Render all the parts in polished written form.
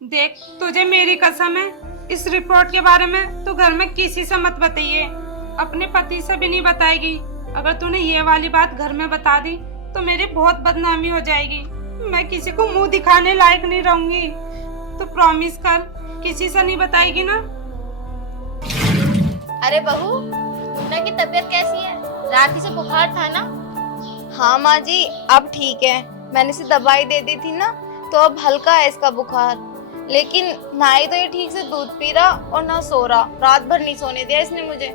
देख, तुझे मेरी कसम है, इस रिपोर्ट के बारे में तू घर में किसी से मत बताइए। अपने पति से भी नहीं बताएगी। अगर तूने ये वाली बात घर में बता दी तो मेरी बहुत बदनामी हो जाएगी। मैं किसी को मुंह दिखाने लायक नहीं रहूंगी। तो प्रॉमिस कर, किसी से नहीं बताएगी ना? अरे बहू, मुन्ना की तबीयत कैसी है? रात ही से बुखार था ना? हाँ माँ जी, अब ठीक है। मैंने इसे दवाई दे दी थी ना, तो अब हल्का है इसका बुखार। लेकिन ना ही तो ये ठीक से दूध पी रहा और ना सो रहा। रात भर नहीं सोने दिया इसने मुझे।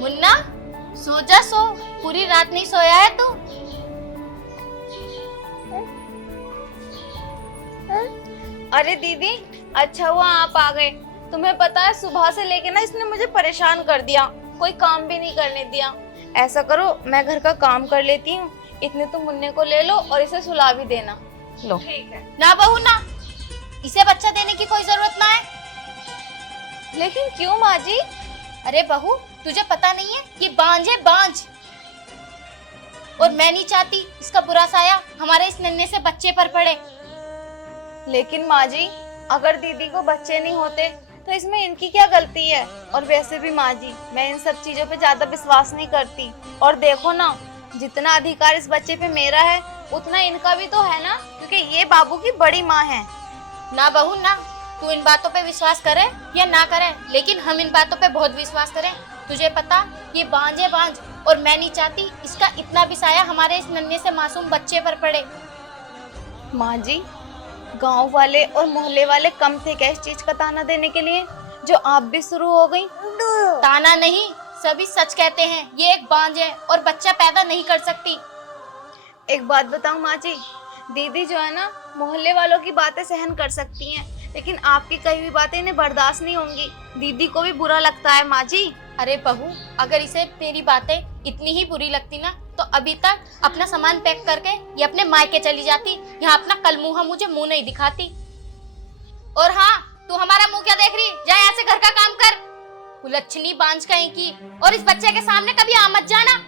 मुन्ना, सो जा सो। पूरी रात नहीं सोया है तू? अरे दीदी, अच्छा हुआ आप आ गए। तुम्हें पता है, सुबह से लेके ना इसने मुझे परेशान कर दिया। कोई काम भी नहीं करने दिया। ऐसा करो, मैं घर का काम कर लेती हूँ, इतने तुम मुन्ने को ले लो और इसे सुला भी देना। लो। ठीक है। ना बहू ना, इसे बच्चा देने की कोई जरूरत ना है। लेकिन क्यों माँ जी? अरे बहू, तुझे पता नहीं है, ये बांझ है, बांझ। और मैं नहीं चाहती इसका बुरा साया हमारे इस नन्हे से बच्चे पर पड़े। लेकिन माँ जी, अगर दीदी को बच्चे नहीं होते तो इसमें इनकी क्या गलती है? और वैसे भी माँ जी, मैं इन सब चीजों पे ज्यादा विश्वास नहीं करती। और देखो ना, जितना अधिकार इस बच्चे पे मेरा है उतना इनका भी तो है ना, क्योंकि ये बाबू की बड़ी माँ है। ना बहू ना, तू इन बातों पे विश्वास करे या ना करे, लेकिन हम इन बातों पे बहुत विश्वास करें। तुझे पता, ये बांझ है, बांझ। और मैं नहीं चाहती इसका इतना भी साया हमारे इस नन्हे से मासूम बच्चे पर पड़े। माँ जी, गांव वाले और मोहल्ले वाले कम थे क्या इस चीज का ताना देने के लिए, जो आप भी शुरू हो गई? ताना नहीं, सभी सच कहते हैं। ये एक बांझ है और बच्चा पैदा नहीं कर सकती। एक बात बताऊं माँ जी, दीदी जो है ना, मोहल्ले वालों की बातें सहन कर सकती हैं, लेकिन आपकी कही हुई बातें इन्हें बर्दाश्त नहीं होंगी। दीदी को भी बुरा लगता है माँ जी। अरे बहू, अगर इसे तेरी बातें इतनी ही बुरी लगती ना, तो अभी तक अपना सामान पैक करके ये अपने मायके चली जाती। यहाँ अपना कलमुहा मुझे मुंह नहीं दिखाती। और हाँ, तू हमारा मुंह क्या देख रही? जा यहाँ से घर का काम कर। कुलच्छनी बांझ कहीं की। और इस बच्चे के सामने कभी आ मत जाना।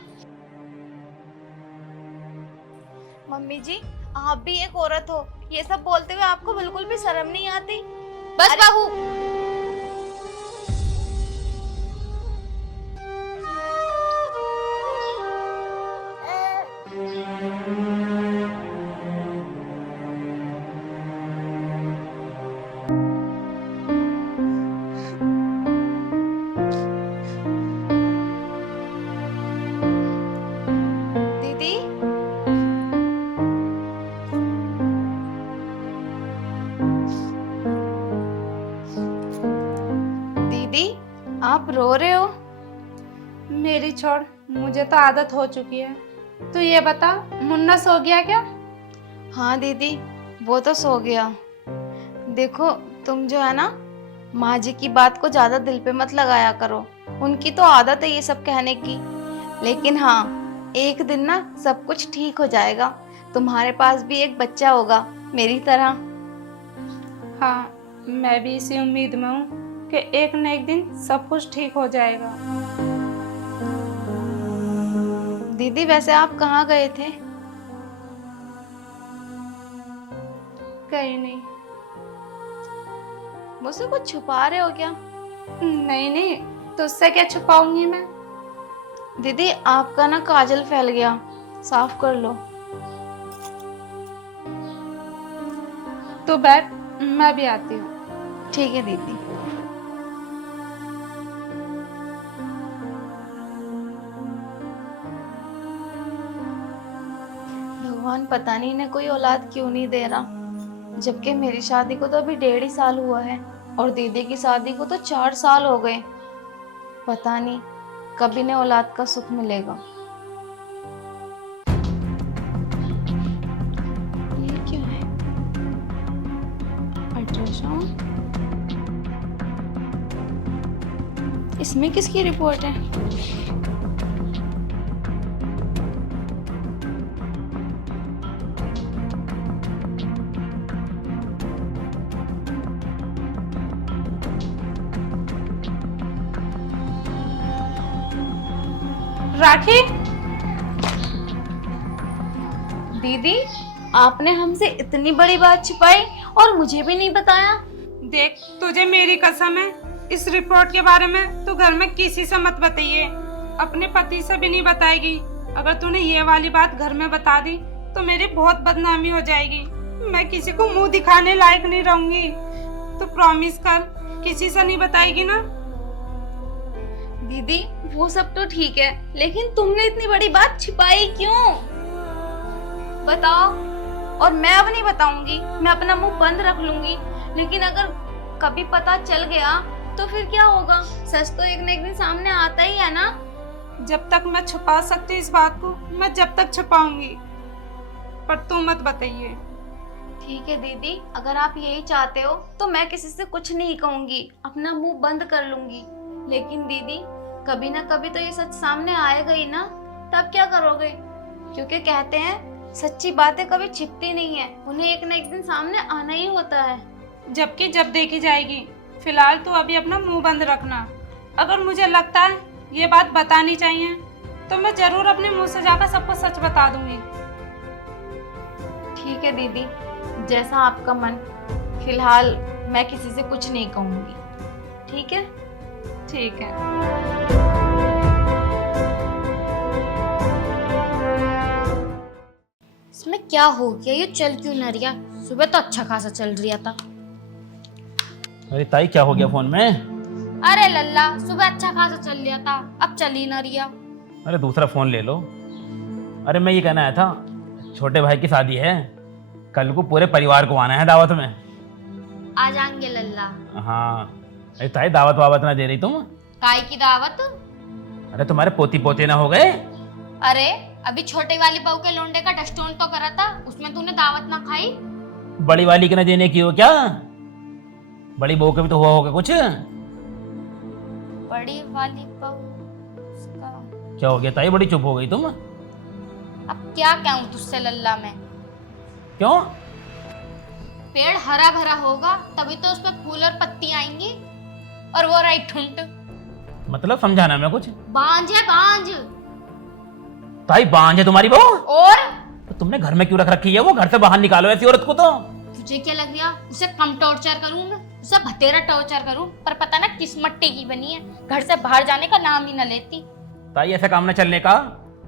मम्मी जी, आप भी एक औरत हो, ये सब बोलते हुए आपको बिल्कुल भी शर्म नहीं आती? बस बहू। दीदी, दीदी, आप रो रहे हो? मेरी छोड़, मुझे तो आदत हो चुकी है। तू ये बता, मुन्ना सो गया क्या? हाँ दीदी, वो तो सो गया। देखो, तुम जो है ना, माँ जी की बात को ज्यादा दिल पे मत लगाया करो। उनकी तो आदत है ये सब कहने की। लेकिन हाँ, एक दिन ना सब कुछ ठीक हो जाएगा। तुम्हारे पास भी एक बच्चा होगा मेरी तरह। हाँ, मैं भी इसी उम्मीद में हूँ कि एक न एक दिन सब कुछ ठीक हो जाएगा। दीदी, वैसे आप कहाँ गए थे? कहीं नहीं। मुझसे कुछ छुपा रहे हो क्या? नहीं नहीं, तुझसे क्या छुपाऊंगी मैं? दीदी, आपका ना काजल फैल गया, साफ कर लो। तू बैठ, मैं भी आती हूँ। ठीक है दीदी। भगवान पता नहीं इन्हें कोई औलाद क्यों नहीं दे रहा, जबकि मेरी शादी को तो अभी 1.5 साल हुआ है और दीदी की शादी को तो 4 साल हो गए। पता नहीं कब इन्हें औलाद का सुख मिलेगा। ये क्या है? अल्ट्रासाउंड? इसमें किसकी रिपोर्ट है? राखी, दीदी आपने हमसे इतनी बड़ी बात छिपाई और मुझे भी नहीं बताया। देख, तुझे मेरी कसम है, इस रिपोर्ट के बारे में तू घर में किसी से मत बताइए, अपने पति से भी नहीं बताएगी। अगर तूने ये वाली बात घर में बता दी तो मेरी बहुत बदनामी हो जाएगी, मैं किसी को मुंह दिखाने लायक नहीं रहूंगी। तो प्रॉमिस कर, किसी से नहीं बताएगी ना? दीदी वो सब तो ठीक है, लेकिन तुमने इतनी बड़ी बात छिपाई क्यों? बताओ। और मैं अब नहीं बताऊंगी, मैं अपना मुंह बंद रख लूंगी। लेकिन अगर कभी पता चल गया तो फिर क्या होगा? सच तो एक न एक दिन सामने आता ही है ना। जब तक मैं छुपा सकती इस बात को, मैं जब तक छुपाऊंगी, पर तू मत बताइए। ठीक है दीदी, अगर आप यही चाहते हो तो मैं किसी से कुछ नहीं कहूंगी, अपना मुंह बंद कर लूंगी। लेकिन दीदी कभी ना कभी तो ये सच सामने आएगा ही ना, तब क्या करोगे? क्योंकि कहते हैं सच्ची बातें कभी छिपती नहीं है, उन्हें एक ना एक दिन सामने आना ही होता है। जबकि जब देखी जाएगी। फिलहाल तो अभी अपना मुंह बंद रखना। अगर मुझे लगता है ये बात बतानी चाहिए तो मैं जरूर अपने मुंह से जाकर सबको सच बता दूंगी। ठीक है दीदी, जैसा आपका मन। फिलहाल मैं किसी से कुछ नहीं कहूंगी। ठीक है? ठीक है। इसमें क्या हो गया? ये चल क्यों न रिया? सुबह तो अच्छा खासा चल रहा था। अरे ताई क्या हो गया फोन में? अरे लल्ला, सुबह अच्छा खासा चल रहा था, अब चल ही न रिया। अरे दूसरा फोन ले लो। अरे मैं ये कहना आया था, छोटे भाई की शादी है, कल को पूरे परिवार को आना है दावत में। आ जाएंगे लल्ला। हाँ। अरे ताई दावत वावत ना दे रही तुम? काय की दावत? अरे तुम्हारे पोती पोते ना हो गए? अरे अभी छोटे वाली बहू के लोंडे का डस्टोन तो करा था, उसमें तूने दावत ना खाई? बड़ी वाली के ना देने की हो क्या? बड़ी बहू के भी तो हुआ होगा कुछ। बड़ी वाली बहू उसका... क्या हो गया ताई, बड़ी चुप हो गई तुम? अब क्या कहूँ तुझसे लल्ला मैं? क्यों? पेड़ हरा भरा होगा तभी तो उसमें फूल और पत्ती आएंगी, और वो रही ठुंट। मतलब समझाना मैं कुछ। बांझ है बांझ। ताई बांझ है तुम्हारी बहू? और तो तुमने घर में क्यों रख रखी है? वो घर से बाहर निकालो ऐसी औरत को। तो तुझे क्या लग गया उसे कम टॉर्चर करूं मैं? उसे बतेरा टॉर्चर करूं? पर पता ना किस मट्टी की बनी है, घर से बाहर जाने का नाम ही न लेती। ताई ऐसा काम न चलने का।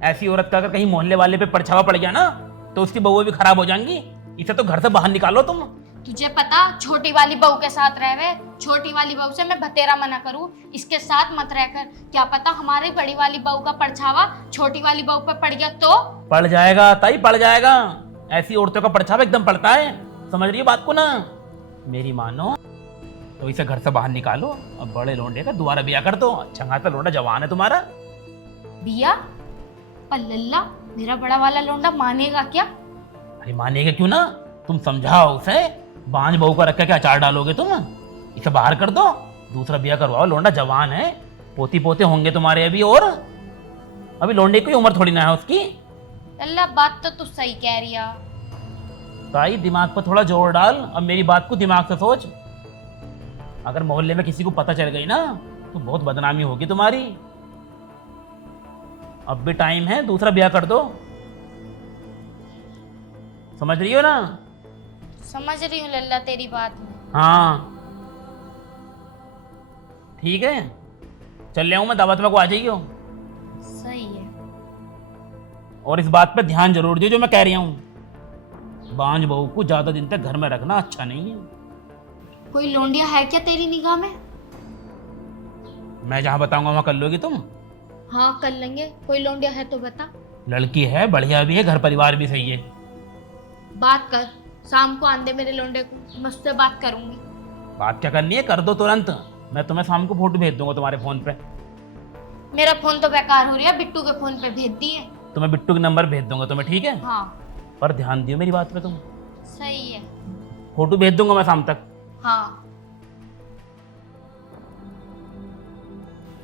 ऐसी औरत का अगर कहीं मोहल्ले वाले पे परछावा पड़ गया ना तो उसकी बहू भी खराब हो जाएंगी। इसे तो घर से बाहर निकालो तुम। तुझे पता छोटी वाली बहू के साथ रहे, छोटी वाली बहू से मैं बतेरा मना करूं, इसके साथ मत रहकर। क्या पता हमारी बड़ी वाली बहू का परछावा छोटी वाली बहू पे पड़ गया तो? पड़ जाएगा ताई, पड़ जाएगा। ऐसी औरतों का परछावा एकदम पड़ता है, समझ रही है बात को ना? मेरी मानो तो इसे घर से बाहर निकालो। अब बड़े लोंडे का दोबारा ब्याह कर दो। अच्छा खासा लोंडा जवान है तुम्हारा। बिया? पर लल्ला, मेरा बड़ा वाला लोंडा मानेगा क्या? अरे मानेगा क्यों ना, तुम समझाओ उसे। बांझ बहू का रख के अचार डालोगे तुम? इसे बाहर कर दो, दूसरा ब्याह करवाओ। लोंडा जवान है, पोती पोते होंगे तुम्हारे अभी। और अभी लोंडे की उम्र थोड़ी ना है उसकी। लल्ला बात तो तू सही कह रही है। ताई दिमाग पर थोड़ा जोर डाल, अब मेरी बात को दिमाग से सोच। अगर मोहल्ले में किसी को पता चल गई ना तो बहुत बदनामी होगी तुम्हारी। अब भी टाइम है, दूसरा ब्याह कर दो। समझ रही हो ना? समझ रही हूँ लल्ला तेरी बात में। हाँ ठीक है, चल रहा हूं मैं, दावत में को आ जाइयो। सही है। और इस बात पे ध्यान जरूर दियो जो मैं कह रही हूँ। बांझ बहू को ज्यादा दिन तक घर में रखना अच्छा नहीं है। कोई लोंडिया है क्या तेरी निगाह में? मैं जहां बताऊंगा वहां कर लोगी तुम? हाँ कर लेंगे। कोई लोंडिया है तो बता। लड़की है, बढ़िया भी है, घर परिवार भी सही है। बात कर, शाम को आंदे मेरे लोंडे को, मैं उससे बात करूंगी। बात क्या करनी है, कर दो तुरंत। मैं तुम्हें शाम को फोटो भेज दूंगा तुम्हारे फोन पे। मेरा फोन तो बेकार हो रहा है, बिट्टू के फोन पे भेज दिए। तो मैं बिट्टू के नंबर भेज दूंगा तुम्हें, ठीक है? हाँ पर ध्यान दियो मेरी बात पे तुम। सही है। फोटो भेज दूंगा मैं शाम तक। हाँ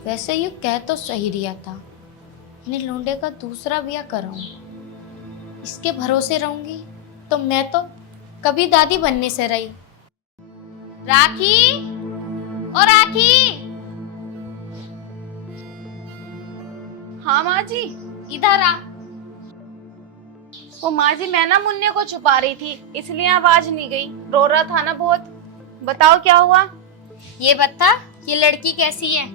वैसे यू कह तो सही रिया था, अपने लोंडे का दूसरा ब्याह कराऊं। इसके भरोसे रहूंगी तो मैं तो कभी दादी बनने से रही। राखी, ओ राखी। हाँ माँ जी। इधर आ। वो माँ जी, मैं ना मुन्ने को छुपा रही थी, इसलिए आवाज नहीं गई। रो रहा था ना बहुत। बताओ क्या हुआ। ये बता, ये लड़की कैसी है?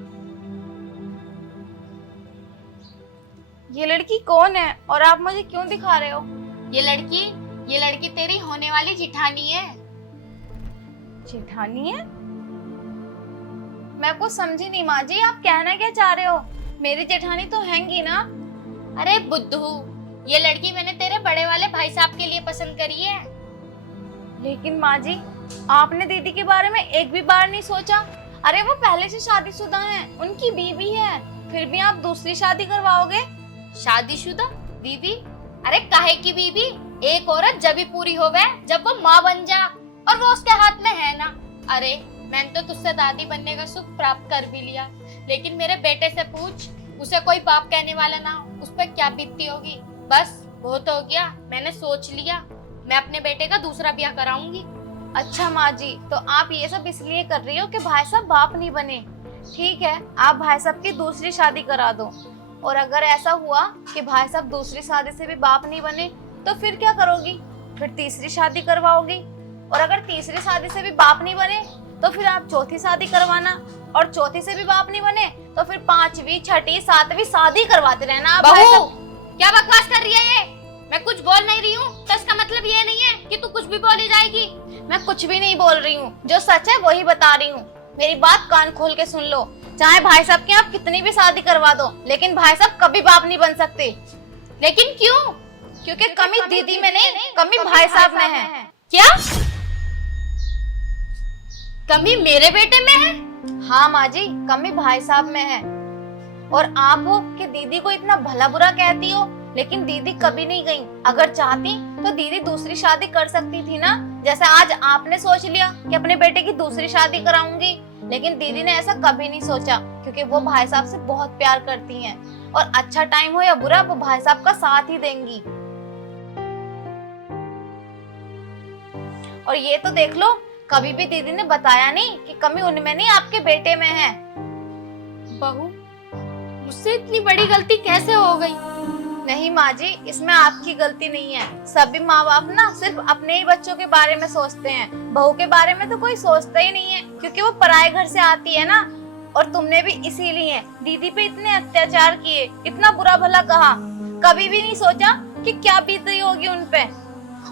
ये लड़की कौन है और आप मुझे क्यों दिखा रहे हो? ये लड़की तेरी होने वाली जिठानी है। जेठानी है? मैं कुछ समझी नहीं माँ जी, आप कहना क्या चाह रहे हो? मेरी जेठानी तो हैंगी ना। अरे बुद्धू, ये लड़की मैंने तेरे बड़े वाले भाई साहब के लिए पसंद करी है। लेकिन माँ जी, आपने दीदी के बारे में एक भी बार नहीं सोचा? अरे वो पहले से शादीशुदा हैं, उनकी बीवी है, फिर भी आप दूसरी शादी करवाओगे? शादीशुदा बीवी? अरे काहे की बीवी? एक औरत जब भी पूरी होवे जब वो माँ बन जा, और वो उसके हाथ में है ना। अरे मैंने तो तुझसे दादी बनने का सुख प्राप्त कर भी लिया, लेकिन मेरे बेटे से पूछ, उसे कोई बाप कहने वाला ना हो, उस पर क्या बीतती होगी। बस बहुत हो गया, मैंने सोच लिया, मैं अपने बेटे का दूसरा ब्याह कराऊंगी। अच्छा माँ जी, तो आप ये सब इसलिए कर रही हो कि भाई साहब बाप नहीं बने। ठीक है, आप भाई साहब की दूसरी शादी करा दो, और अगर ऐसा हुआ कि भाई साहब दूसरी शादी से भी बाप नहीं बने तो फिर क्या करोगी? फिर तीसरी शादी करवाओगी, और अगर तीसरी शादी से भी बाप नहीं बने तो फिर आप चौथी शादी करवाना, और चौथी से भी बाप नहीं बने तो फिर पांचवी, छठी, सातवीं शादी करवाते रहना। आप भाई बहू, साहब क्या बकवास कर रही है ये? मैं कुछ बोल नहीं रही हूँ तो इसका मतलब ये नहीं है कि तू कुछ भी बोली जाएगी। मैं कुछ भी नहीं बोल रही हूँ, जो सच है वही बता रही हूँ। मेरी बात कान खोल के सुन लो। चाहे भाई साहब की आप कितनी भी शादी करवा दो, लेकिन भाई साहब कभी बाप नहीं बन सकते। लेकिन क्यों? क्योंकि कमी दीदी में नहीं, कमी भाई साहब में है। क्या कमी मेरे बेटे में है? हाँ माँ जी, कमी भाई साहब में है। और आप हो कि दीदी को इतना भला बुरा कहती हो, लेकिन दीदी कभी नहीं गई। अगर चाहती तो दीदी दूसरी शादी कर सकती थी ना, जैसे आज आपने सोच लिया कि अपने बेटे की दूसरी शादी कराऊंगी। लेकिन दीदी ने ऐसा कभी नहीं सोचा, क्योंकि वो भाई साहब से बहुत प्यार करती हैं, और अच्छा टाइम हो या बुरा वो भाई साहब का साथ ही देंगी। और ये तो देख लो, कभी भी दीदी ने बताया नहीं कि कमी उनमें नहीं आपके बेटे में है। बहू, मुझसे इतनी बड़ी गलती कैसे हो गई? नहीं माँ जी, इसमें आपकी गलती नहीं है। सभी माँ बाप ना सिर्फ अपने ही बच्चों के बारे में सोचते हैं, बहू के बारे में तो कोई सोचता ही नहीं है, क्योंकि वो पराए घर से आती है ना। और तुमने भी इसीलिए दीदी पे इतने अत्याचार किए, इतना बुरा भला कहा, कभी भी नहीं सोचा कि क्या बीत रही होगी उन पे।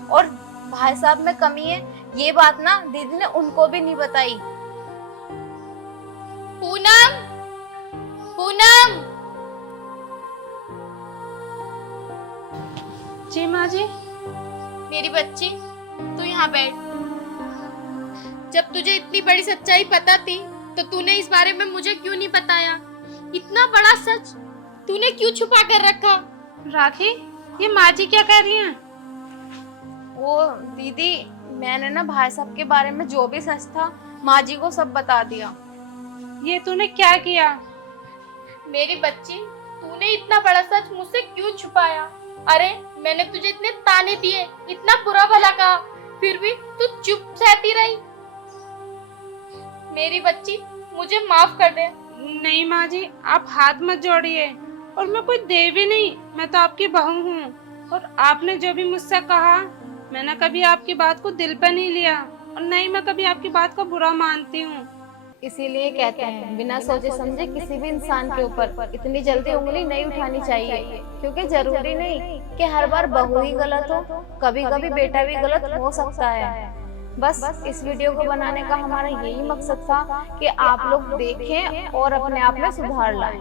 और भाई साहब में कमी है, ये बात ना दीदी ने उनको भी नहीं बताई। पूनम, पूनम। जी माँ जी। मेरी बच्ची, तू यहाँ बैठ। जब तुझे इतनी बड़ी सच्चाई पता थी तो तूने इस बारे में मुझे क्यों नहीं बताया? इतना बड़ा सच तूने क्यों छुपा कर रखा? राखी, ये माँ जी क्या कह रही हैं? वो दीदी, मैंने ना भाई साहब के बारे में जो भी सच था माँ जी को सब बता दिया। ये तूने क्या किया? मेरी बच्ची, तूने इतना बड़ा सच मुझसे क्यों छुपाया? अरे मैंने तुझे इतने ताने दिए, इतना बुरा भला कहा, फिर भी तू चुप सहती रही। मेरी बच्ची, मुझे माफ कर दे। नहीं माँ जी, आप हाथ मत जोड़िए, और मैं कोई देवी नहीं, मैं तो आपकी बहू हूँ। और आपने जो भी मुझसे कहा, मैंने कभी आपकी बात को दिल पे नहीं लिया, और नहीं मैं कभी आपकी बात को बुरा मानती हूँ। इसीलिए कहते हैं बिना सोचे समझे किसी भी इंसान के ऊपर इतनी जल्दी उंगली नहीं उठानी चाहिए, क्योंकि जरूरी नहीं कि हर बार बहू ही गलत हो, कभी कभी बेटा भी गलत हो सकता है। बस इस वीडियो को बनाने का हमारा यही मकसद था कि आप लोग देखें और अपने आप में सुधार लाएं।